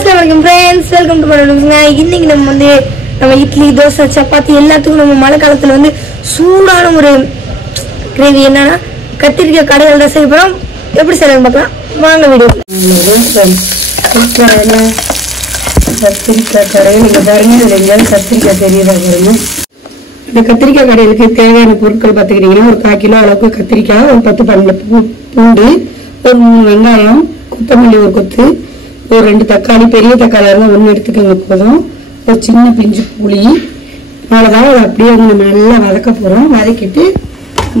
Assalamualaikum friends, welcome to my channel. இன்னைக்கு நம்ம இட்லி தோசை சப்பாத்தி எல்லாத்துக்கும் நம்ம மழை காலத்துல சூடான ஒரு கிரேவி என்னன்னா கத்திரிக்காய் கடையில தான் செய்ய போறோம். எப்படி செய்யலாம் பார்க்கலாம் வாங்க வீடியோக்குள்ள. கத்திரிக்காய் கடையில நீங்க பாருங்க இதுல கத்திரிக்காய் தெரியுதா பாருங்க. இந்த கத்திரிக்காய் கடையிலுக்கு தேவையான பொருட்கள் பார்த்துக்கிட்டீங்கன்னா ஒரு 1/4 கிலோ அளவுக்கு கத்திரிக்காய், ஒரு 10-12 பூண்டு, ஒரு 3 வெங்காயம், கொத்தமல்லி ஒரு கொத்து, ஒரு 2 தக்காளி, பெரிய தக்காளியா இருந்தா 1 எடுத்துக்கோங்க போதும், ஒரு சின்ன பிஞ்சு புளி. அவ்வளவுதான். அதை அப்படியே நம்ம நல்லா வதக்க போறோம். வதக்கிட்டு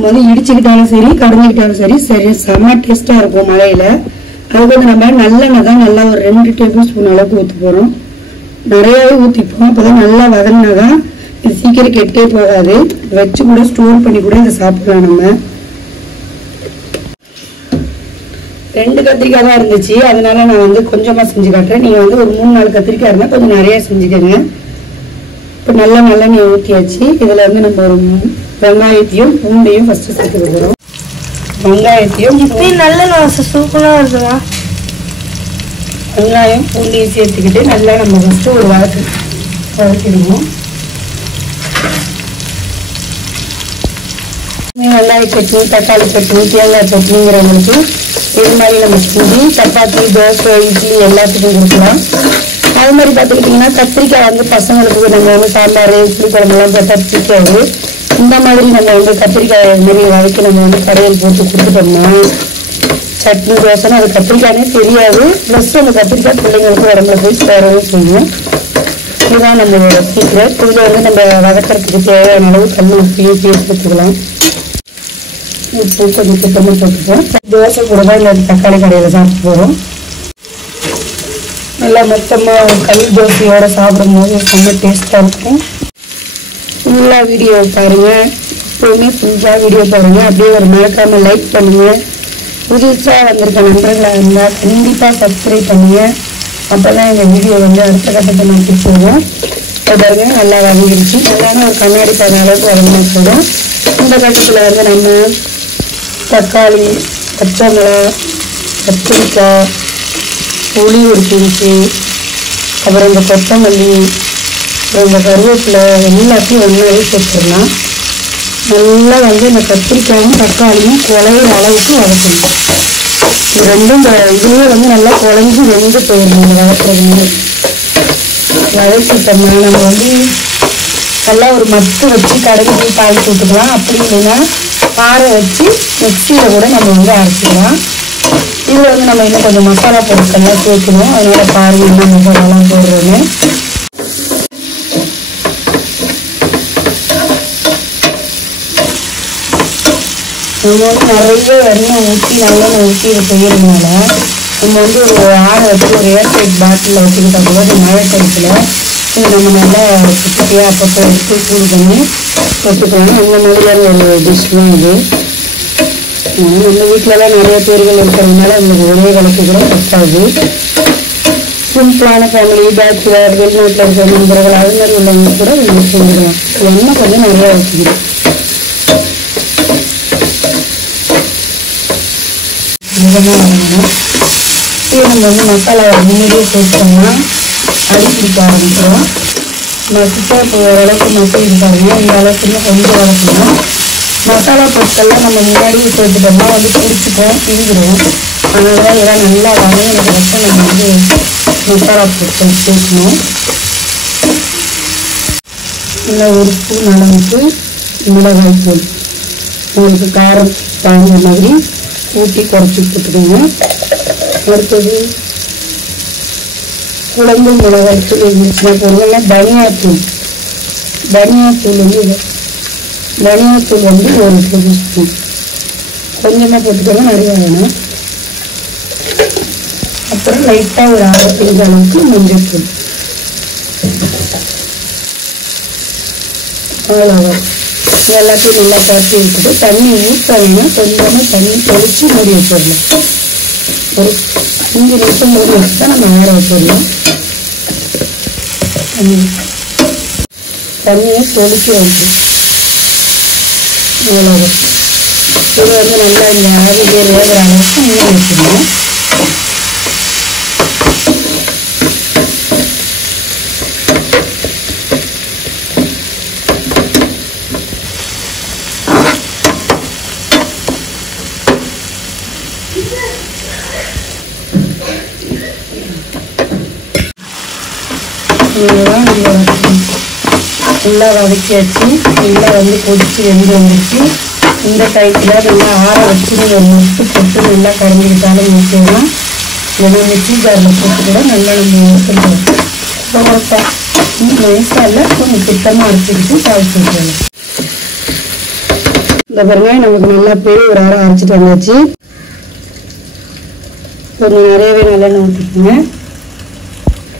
நம்ம இடிச்சுக்கிட்டாலும் சரி கடைஞ்சிக்கிட்டாலும் சரி சரி செம்ம டேஸ்டா இருக்கும் மழையில. அதுக்கு நம்ம நல்லெண்ணெய் தான் நல்லா ஒரு 2 டேபிள் ஸ்பூன் அளவுக்கு ஊற்றி போறோம். நிறையவே ஊற்றிப்போம். அப்போதான் நல்லா வதங்கினாதான் இது சீக்கிரம் கெட்டே போகாது. வச்சு கூட ஸ்டோர் பண்ணி கூட இதை சாப்பிடலாம். நம்ம 2 கத்திரிக்காய் தான் இருந்துச்சு, அதனால நான் கொஞ்சமா செஞ்சு காட்டுறேன். நீங்க ஒரு 3-4 கத்திரிக்காய் இருந்தா கொஞ்சம் நிறைய செஞ்சுக்கோங்க. இப்போ நல்லெண்ணெய் ஊற்றியாச்சு. இதுல நம்ம ஒரு வெங்காயத்தையும் பூண்டையும் ஃபர்ஸ்ட் சேர்த்து விடுறோம். வெங்காயத்தையும் நல்லெண்ணெய் சூப்பரா இருக்குமா. வெங்காயம் பூண்டையும் சேர்த்துக்கிட்டு நல்லா நம்ம ஃபர்ஸ்ட் ஒரு வதக்கிடுவோம். வெங்காய சட்னி, தக்காளி சட்னி, தேங்காய் சட்னிங்கிறவங்களுக்கு இது மாதிரி நம்ம செஞ்சு சப்பாத்தி, தோசை, இட்லி எல்லாத்துக்கும் கொடுக்கலாம். அது மாதிரி பார்த்துக்கிட்டிங்கன்னா கத்திரிக்காய் பசங்களுக்கு நம்ம சாம்பார், இட்லி குழம்புலாம் போட்டா பிடிக்காது. இந்த மாதிரி நம்ம கத்திரிக்காய் மாரி வதக்கி நம்ம கடையில் போட்டு கொடுத்துட்டோம்னா சட்னி, தோசைன்னு அது கத்திரிக்காய்னே தெரியாது. ப்ளஸ் அந்த கத்திரிக்காய் பிள்ளைங்களுக்கு உடம்புல போய் சேரவும் செய்யும். இதுதான் நம்மளோட சீக்கிரம். இதில் நம்ம வதக்கிறதுக்கு தேவையான அளவு தண்ணி ஊற்றியும் சேர்த்துக்கலாம். உப்பு கொஞ்சம் சுத்தமாக போட்டுப்போம். தோசை கூட தான் இந்த தக்காளி கடையில் சாப்பிட்டு போகிறோம். நல்லா மொத்தமாக கல் தோசையோடு சாப்பிடும் போது ரொம்ப டேஸ்ட்டாக இருக்கும். ஃபுல்லாக வீடியோ பாருங்கள். எப்போவுமே ஃபுல்லாக வீடியோ பாருங்கள். அப்படியே ஒரு மறக்காமல் லைக் பண்ணுங்கள். புதுசாக வந்திருக்க நண்பர்களாக இருந்தால் கண்டிப்பாக சப்ஸ்கிரைப் பண்ணுங்கள். அப்போ தான் எங்கள் வீடியோ அடுத்த கட்டத்தை நோக்கி போவோம். பாருங்க நல்லா வதங்கிடுச்சு. நல்லா ஒரு கண்ணாடி பாரு அளவுக்கு வதங்கினா போதும். இந்த கட்டத்தில் நம்ம தக்காளி, பச்சை மிளகாய், கத்திரிக்காய், புளி ஒரு பிஞ்சு, அப்புறம் இந்த கொத்தமல்லி, அப்புறம் இந்த கருவேப்பிலை எல்லாத்தையும் ஒன்றாவே சேர்த்துடலாம். நல்லா இந்த கத்திரிக்காயும் தக்காளியும் குழையிற அளவுக்கு வதக்கணும். இது ரெண்டும் இதுவே நல்லா குழஞ்சி வெந்து போயிடணும். வதக்கிறது வதக்கிட்டோம்னா நம்ம நல்லா ஒரு மத்து வச்சு கடைக்கு தாளிச்சு விட்டுக்கலாம். அப்படி இல்லைன்னா ஆற வச்சு மிக்சியில் கூட நம்ம அரைச்சிக்கலாம். இதில் நம்ம இன்னும் கொஞ்சம் மசாலா பொருட்கள்லாம் சேர்க்கணும். அதனால பாருங்க என்ன மசாலாலாம் போடுறோன்னு. நம்ம நிறைய எண்ணெய் ஊற்றி நல்லெண்ணெய் ஊற்றி இதை செய்யறதுனால நம்ம ஒரு ஆற வச்சு ஒரு ஏர்டைட் பாட்டிலில் வச்சுக்கிட்டா கூட இந்த மழை டைத்தில் இது நம்ம நல்லா குட்டியாக அப்பப்போ எடுத்து சூடு பண்ணி வச்சுக்கலாம். அந்த மாதிரியான ஒரு டிஷ் தான் இது. நம்ம வீட்டிலலாம் நிறைய பேர்கள் இருக்கிறதுனால இந்த ஒரே விளக்கு கூட பத்தாது. சிம்பிளான ஃபேமிலி, பேச்சுலர், வெளிநாட்டில் இருக்கிற நண்பர்கள் அது மாதிரி உள்ளவங்க கூட இங்கே செஞ்சுக்கலாம். எண்ணெய் கொஞ்சம் நிறையா வச்சுக்கிறோம். இது நம்ம மசாலா முன்னாடியே சேர்த்தோம்னா அடி பிடிக்க ஆரம்பிச்சிடும். மசிச்சா இப்போ ஓரளவுக்கு மசிச்சு பாருங்க. இந்த அளவுக்கு கொஞ்சம் வளர்க்கணும். மசாலா பொருட்கள்லாம் நம்ம முன்னாடியே சேர்த்துட்டோம்னா பிடிச்சிப்போம், பிரிஞ்சிடும். அதனால தான் இதெல்லாம் நல்லா வதங்கினதுக்கு நம்ம மசாலா பொருட்கள் சேர்க்கணும். நல்லா ஒரு ஸ்பூன் அளவுக்கு மிளகாய் தூள் உங்களுக்கு காரம் தாழ்ந்த மாதிரி ஊற்றி குறைச்சி போட்டுக்கோங்க. அடுத்தது குழம்பு மிளகாய் தூள் இருந்துச்சுன்னா போடுங்க. தனியாத்தூள் தனியாத்தூள் 1 டேபிள் ஸ்பூன் கொஞ்சமாக போட்டுக்கோங்க, நிறைய வேணும். அப்புறம் லைட்டாக ஒரு 6 பிஞ்சு அளவுக்கு மஞ்சள் தூள். அவ்வளோதான். எல்லாத்தையும் நல்லா பரட்டி விட்டுட்டு தண்ணி ஊற்றாங்கன்னா கொஞ்சமாக தண்ணி தெளித்து மூடி வச்சிடலாம். ஒரு 5 நிமிஷம் மூடி வச்சு தான் நம்ம ஆற வச்சிடலாம். தண்ணியை தெளித்து வச்சு அவ்வளோதான். இது நல்லா இந்த ஆவி வேகிற அளவுக்கு மூடி வச்சிடணும். இவ்வளோதான் நம்மளோட நல்லா வதக்கியாச்சு. நல்லா வந்து கொதிச்சு வெந்து வந்துச்சு. இந்த டைத்தில் நல்லா ஆற வச்சு ஒரு முட்டு போட்டு நல்லா கரைஞ்சிக்கிட்டாலும் ஊற்றிடலாம். இல்லைன்னா மிக்ஸி ஜாரில் போட்டு கூட நல்லா நம்ம ஊற்றலாம். உரப்பா நைஸாக இல்லை, கொஞ்சம் சுத்தமாக அரைச்சிக்கிட்டு தாளிச்சு விட்டுருலாம். இந்த வெங்காயம் நமக்கு நல்லா பெரிய ஒரு அரை அரைச்சிட்டு வந்தாச்சு. கொஞ்சம் நிறையவே நல்லெண்ணெய் ஊற்றிக்கோங்க.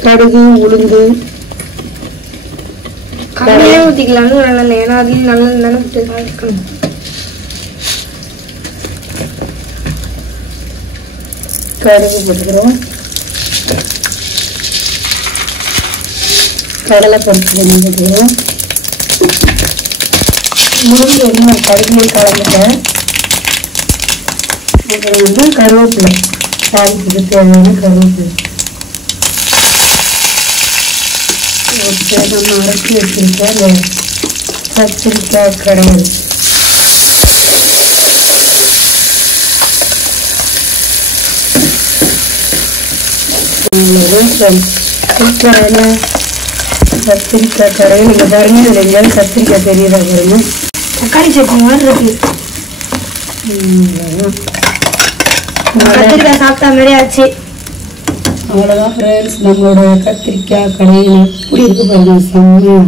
கடுகு உளுந்து கடையே ஊற்றிக்கலாம்னு நல்லெண்ணெய், ஏன்னா அதுலேயும் நல்லெண்ணெய் தானே இருக்கணும். கடுகு போட்டுக்கிறோம். கடலை பருப்பு கொஞ்சம் போட்டுக்கிறோம். உளுந்து வந்து நான் கடுகுலேயே கலந்துட்டேன். அப்புறம் வந்து கருவேப்பிலை, தாளிப்புக்கு தேவையான கருவேப்பிலை நம்ம அரைச்சி வச்சிருக்க அந்த கத்திரிக்காய் கடையில் சூப்பரான கத்திரிக்காய் கடையில். நீங்கள் பாருங்க, இதில் எங்கேயாவது கத்திரிக்காய் தெரியுதா பாருங்க. தக்காளி சட்னி மாதிரி இருக்கு. கத்திரிக்காய் சாப்பிட்டா மாதிரி ஆச்சு. அவ்வளோதான் ஃப்ரெண்ட்ஸ், நம்மளோட கத்திரிக்காய் கடையில் இப்படி இருக்கு பாருங்க. செம்மையாக